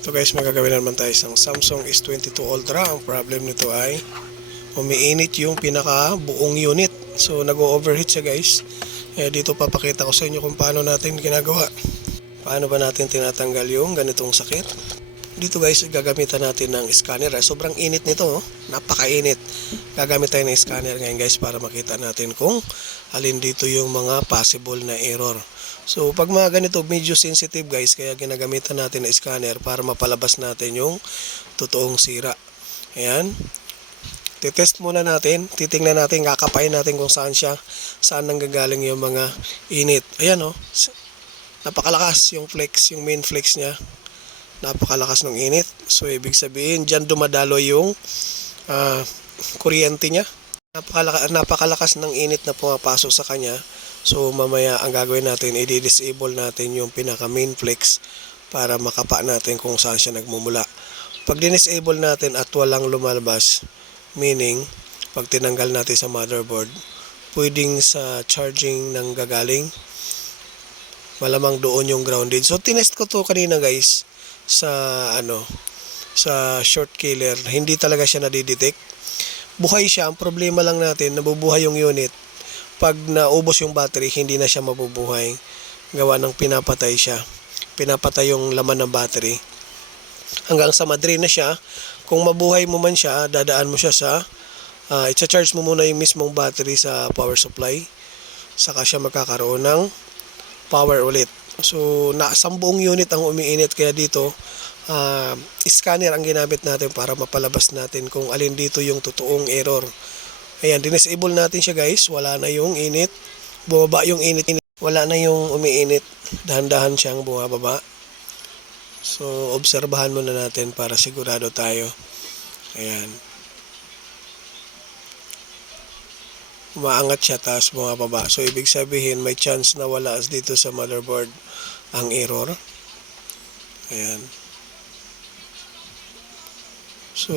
So guys, magagawin naman tayo isang Samsung S22 Ultra. Ang problem nito ay umiinit yung pinaka buong unit. So nag-overheat siya guys. Dito papakita ko sa inyo kung paano natin ginagawa. Paano ba natin tinatanggal yung ganitong sakit. Dito guys, gagamitan natin ng scanner. Sobrang init nito, oh. Napakainit. Gagamit tayo ng scanner ngayon guys para makita natin kung alin dito yung mga possible na error. So pag mga ganito medyo sensitive guys, kaya ginagamitan natin ng scanner para mapalabas natin yung totoong sira. Ayan. Titest muna natin, titingnan natin, kakapain natin kung saan nanggagaling yung mga init. Ayan, oh. Napakalakas yung flex, yung main flex niya. Napakalakas ng init. So ibig sabihin diyan dumadalo yung kuryente niya. Napakalakas ng init na pumapasok sa kanya. So mamaya ang gagawin natin, i-disable natin yung pinaka main flex para makapa natin kung saan siya nagmumula. Pag dinisable natin at walang lumalabas, meaning pag tinanggal natin sa motherboard, pwedeng sa charging nang gagaling, malamang doon yung grounded. So tinest ko to kanina guys sa short killer, hindi talaga siya nadidetect. Buhay siya, ang problema lang natin, nabubuhay yung unit. Pag naubos yung battery, hindi na siya mabubuhay. Gawa ng pinapatay siya. Pinapatay yung laman ng battery. Hanggang sa ma-drain na siya. Kung mabuhay mo man siya, dadaan mo siya sa i-charge mo muna yung mismong battery sa power supply. Saka siya magkakaroon ng power ulit. So, sa buong unit ang umiinit, kaya dito scanner ang ginamit natin para mapalabas natin kung alin dito yung totoong error. Ayan, dinisable natin siya guys, wala na yung init, bumaba yung init, wala na yung umiinit, dahan-dahan siyang bumababa. So, obserbahan muna natin para sigurado tayo. Ayan. Umaangat siya, tapos bumababa. So, ibig sabihin, may chance na wala dito sa motherboard ang error. Ayan. So,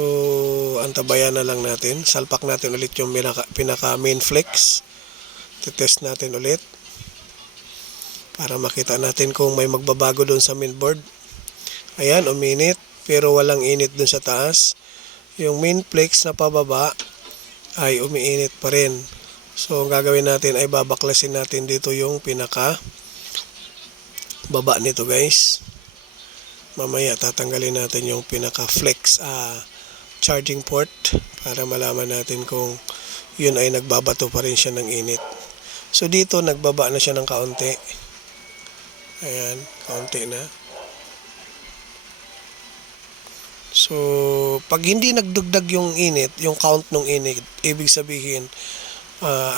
antabayan na lang natin. Salpak natin ulit yung pinaka main flex. Titest natin ulit. Para makita natin kung may magbabago doon sa mainboard. Ayan, uminit. Pero walang init doon sa taas. Yung main flex na pababa ay umiinit pa rin. So, ang gagawin natin ay babaklasin natin dito yung pinaka baba nito guys. Mamaya tatanggalin natin yung pinaka flex charging port para malaman natin kung yun ay nagbabato pa rin siya ng init. So dito nagbaba na siya ng kaunti. Ayan, kaunti na. So pag hindi nagdugdag yung init, yung count ng init, ibig sabihin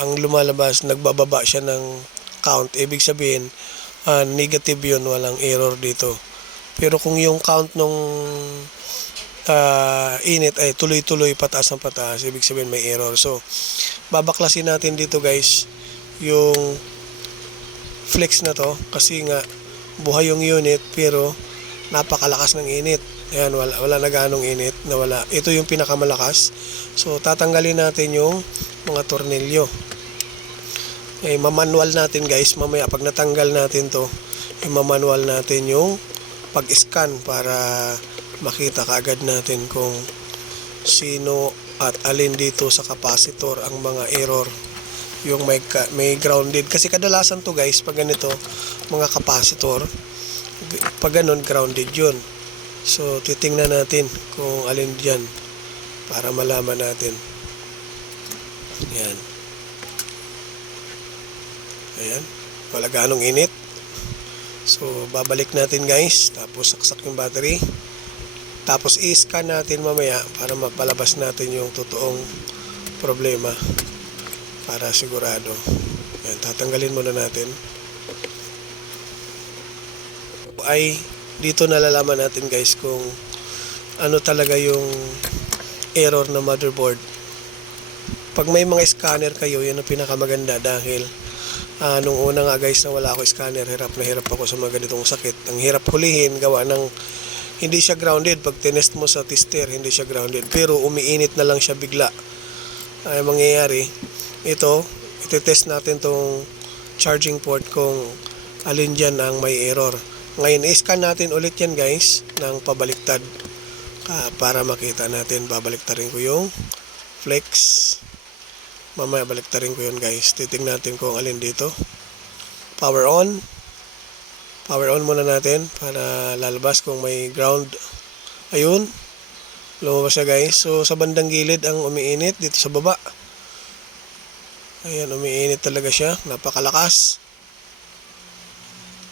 ang lumalabas, nagbababa siya ng count, ibig sabihin negative yun, walang error dito. Pero kung yung count nung init ay tuloy-tuloy pataas ng pataas, ibig sabihin may error. So babaklasin natin dito guys yung flex na to, kasi nga buhay yung unit pero napakalakas ng init. Ayan, wala na ganong init, nawala. Ito yung pinakamalakas. So tatanggalin natin yung mga tornilyo. Mamanual natin guys, mamaya pag natanggal natin to, mamanual natin yung pag-scan para makita kaagad natin kung sino at alin dito sa capacitor ang mga error, yung may grounded. Kasi kadalasan to guys, pag ganito mga capacitor, pag ganun grounded yun. So titingnan natin kung alin dyan para malaman natin. Yan. Ayan, wala ganong init. So babalik natin guys, tapos saksak yung battery. Tapos i-scan natin mamaya para mapalabas natin yung totoong problema para sigurado. Ayan, tatanggalin muna natin. Ay dito nalalaman natin guys kung ano talaga yung error na motherboard. Pag may mga scanner kayo, yun ang pinakamaganda dahil nung una nga guys na wala ako scanner, hirap na hirap ako sa mga ganitong sakit. Ang hirap hulihin, gawa ng hindi siya grounded. Pag tinest mo sa tester, hindi siya grounded. Pero umiinit na lang siya bigla. Ay mangyayari, ito, ititest natin tong charging port kung alin dyan ang may error. Ngayon, i-scan natin ulit yan guys ng pabaliktad para makita natin. Babaliktarin ko yung flex. Mamaya baliktarin ko yun guys. Titingnan natin kung alin dito. Power on. Power on muna natin para lalabas kung may ground. Ayun. Lumabas siya guys. So sa bandang gilid ang umiinit dito sa baba. Ayan, umiinit talaga siya. Napakalakas.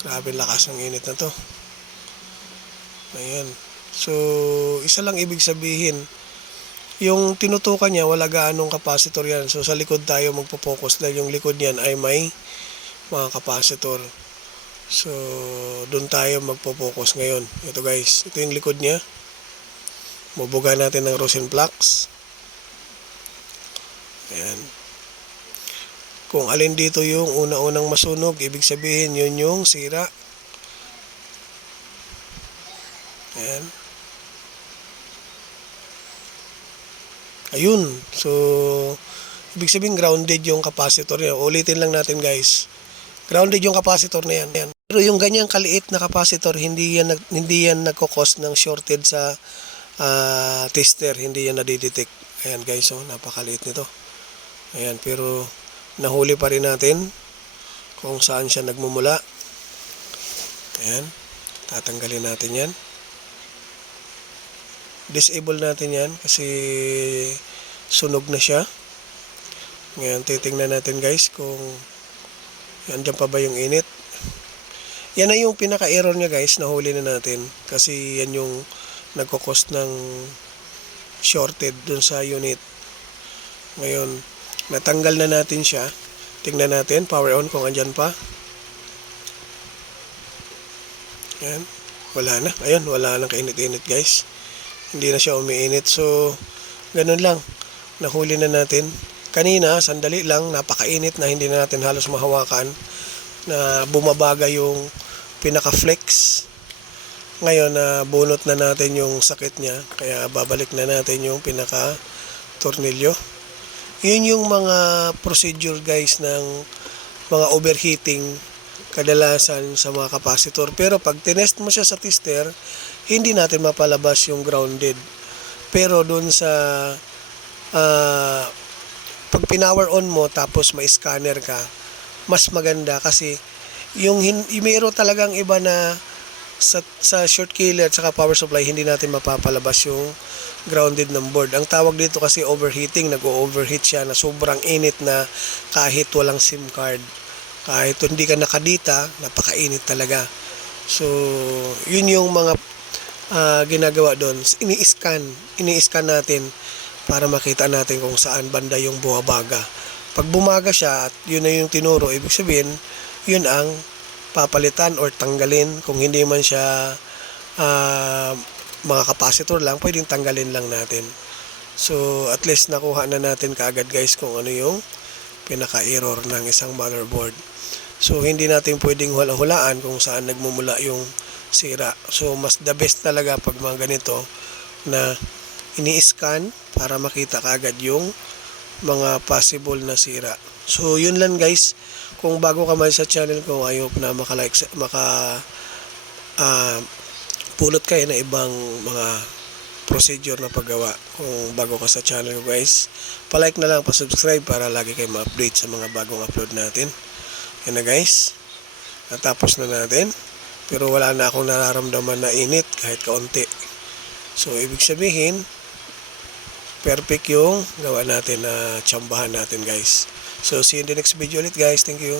Grabe lakas ng init na to. Ayan. So, isa lang ibig sabihin, yung tinutukan niya, wala gaanong capacitor yan. So, sa likod tayo magpo-focus dahil yung likod niyan ay may mga capacitor. So, doon tayo magpo-focus ngayon. Ito guys, ito yung likod niya. Bubuga natin ng rosin flux. Ayan. Kung alin dito yung una-unang masunog, ibig sabihin yun yung sira. Ayan. Ayun. So, ibig sabihin grounded yung capacitor niya. Ulitin lang natin guys. Grounded yung capacitor na yan. Pero yung ganyang kaliit na capacitor, hindi yan nagko-cause ng shorted sa tester. Hindi yan nadidetect. Ayan guys, so napakaliit nito. Ayan, pero nahuli pa rin natin kung saan siya nagmumula. Ayan. Tatanggalin natin yan. Disable natin yan kasi sunog na siya. Ngayon, titingnan natin guys kung andyan pa ba yung init. Yan na yung pinaka-error niya guys. Nahuli na natin kasi yan yung nagkakos ng shorted dun sa unit. Ngayon, natanggal na natin siya. Tingnan natin, power on kung andyan pa. Ayan, wala na. Ayun, wala nang kainit-init guys. Hindi na siya umiinit. So, ganun lang. Nahuli na natin. Kanina, sandali lang, napakainit na hindi na natin halos mahawakan. Na bumabaga yung pinaka-flex. Ngayon, bunot na natin yung sakit niya. Kaya babalik na natin yung pinaka-tornilyo. Yun yung mga procedure guys ng mga overheating kadalasan sa mga capacitor. Pero pag tinest mo siya sa tester, hindi natin mapalabas yung grounded. Pero doon sa pag pinower on mo tapos may scanner ka, mas maganda kasi yung mayroon talagang iba na sa short killer at saka power supply hindi natin mapapalabas yung grounded ng board. Ang tawag dito kasi overheating, nag-overheat siya na sobrang init na kahit walang SIM card. Kahit hindi ka nakadita, napakainit talaga. So, yun yung mga ginagawa doon. Ini-scan natin para makita natin kung saan banda yung bumabaga. Pag bumaga siya at yun na yung tinuro, ibig sabihin, yun ang papalitan or tanggalin. Kung hindi man siya mga capacitor lang, pwedeng tanggalin lang natin. So, at least nakuha na natin kaagad guys kung ano yung pinaka-error ng isang motherboard. So, hindi natin pwedeng hula-hulaan kung saan nagmumula yung sira. So, mas the best talaga pag mga ganito na ini-scan para makita kaagad yung mga possible na sira. So, yun lang guys. Kung bago ka man sa channel ko, I hope na pulot kayo na ibang mga procedure na paggawa. Kung bago ka sa channel ko guys, palike na lang, pasubscribe para lagi kayo ma-update sa mga bagong upload natin. Yan na guys, natapos na natin, pero wala na akong nararamdaman na init kahit kaunti. So ibig sabihin, perfect yung gawa natin na tsambahan natin guys. So see you in the next video ulit guys. Thank you.